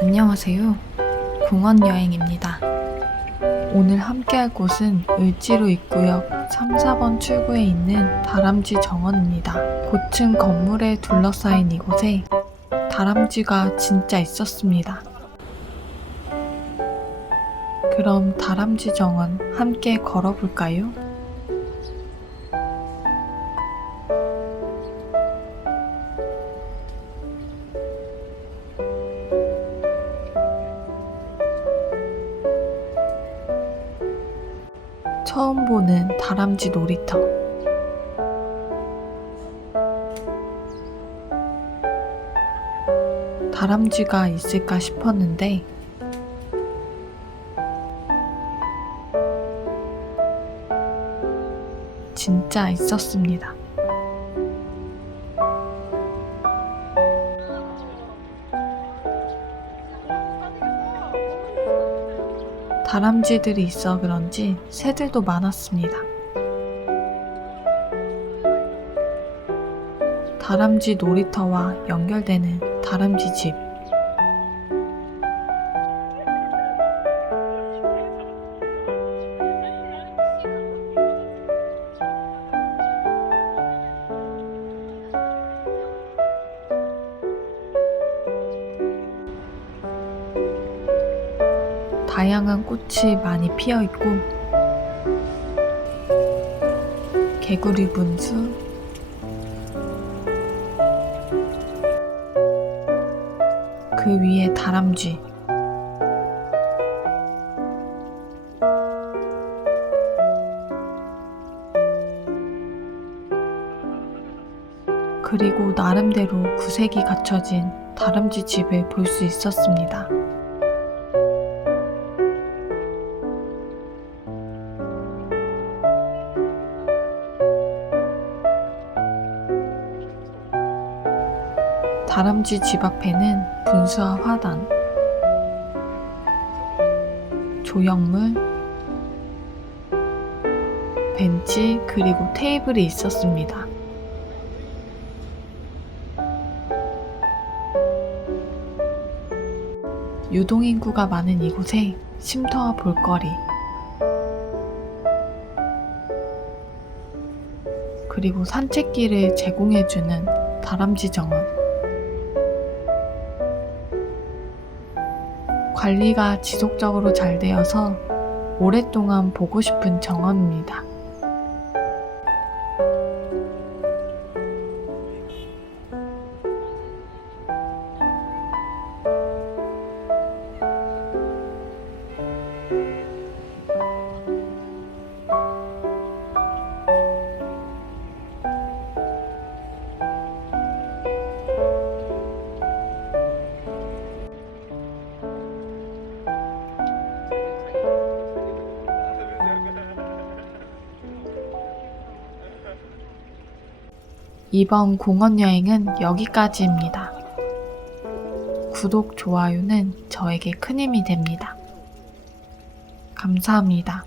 안녕하세요. 공원 여행입니다. 오늘 함께할 곳은 을지로 입구역 3, 4번 출구에 있는 다람쥐 정원입니다. 고층 건물에 둘러싸인 이곳에 다람쥐가 진짜 있었습니다. 그럼 다람쥐 정원 함께 걸어볼까요? 처음 보는 다람쥐 놀이터. 다람쥐가 있을까 싶었는데 진짜 있었습니다. 다람쥐들이 있어 그런지 새들도 많았습니다. 다람쥐 놀이터와 연결되는 다람쥐 집. 다양한 꽃이 많이 피어 있고 개구리 분수 그 위에 다람쥐 그리고 나름대로 구색이 갖춰진 다람쥐 집을 볼 수 있었습니다. 다람쥐 집 앞에는 분수와 화단, 조형물, 벤치, 그리고 테이블이 있었습니다. 유동인구가 많은 이곳에 쉼터와 볼거리, 그리고 산책길을 제공해주는 다람쥐 정원. 관리가 지속적으로 잘 되어서 오랫동안 보고 싶은 정원입니다. 이번 공원 여행은 여기까지입니다. 구독, 좋아요는 저에게 큰 힘이 됩니다. 감사합니다.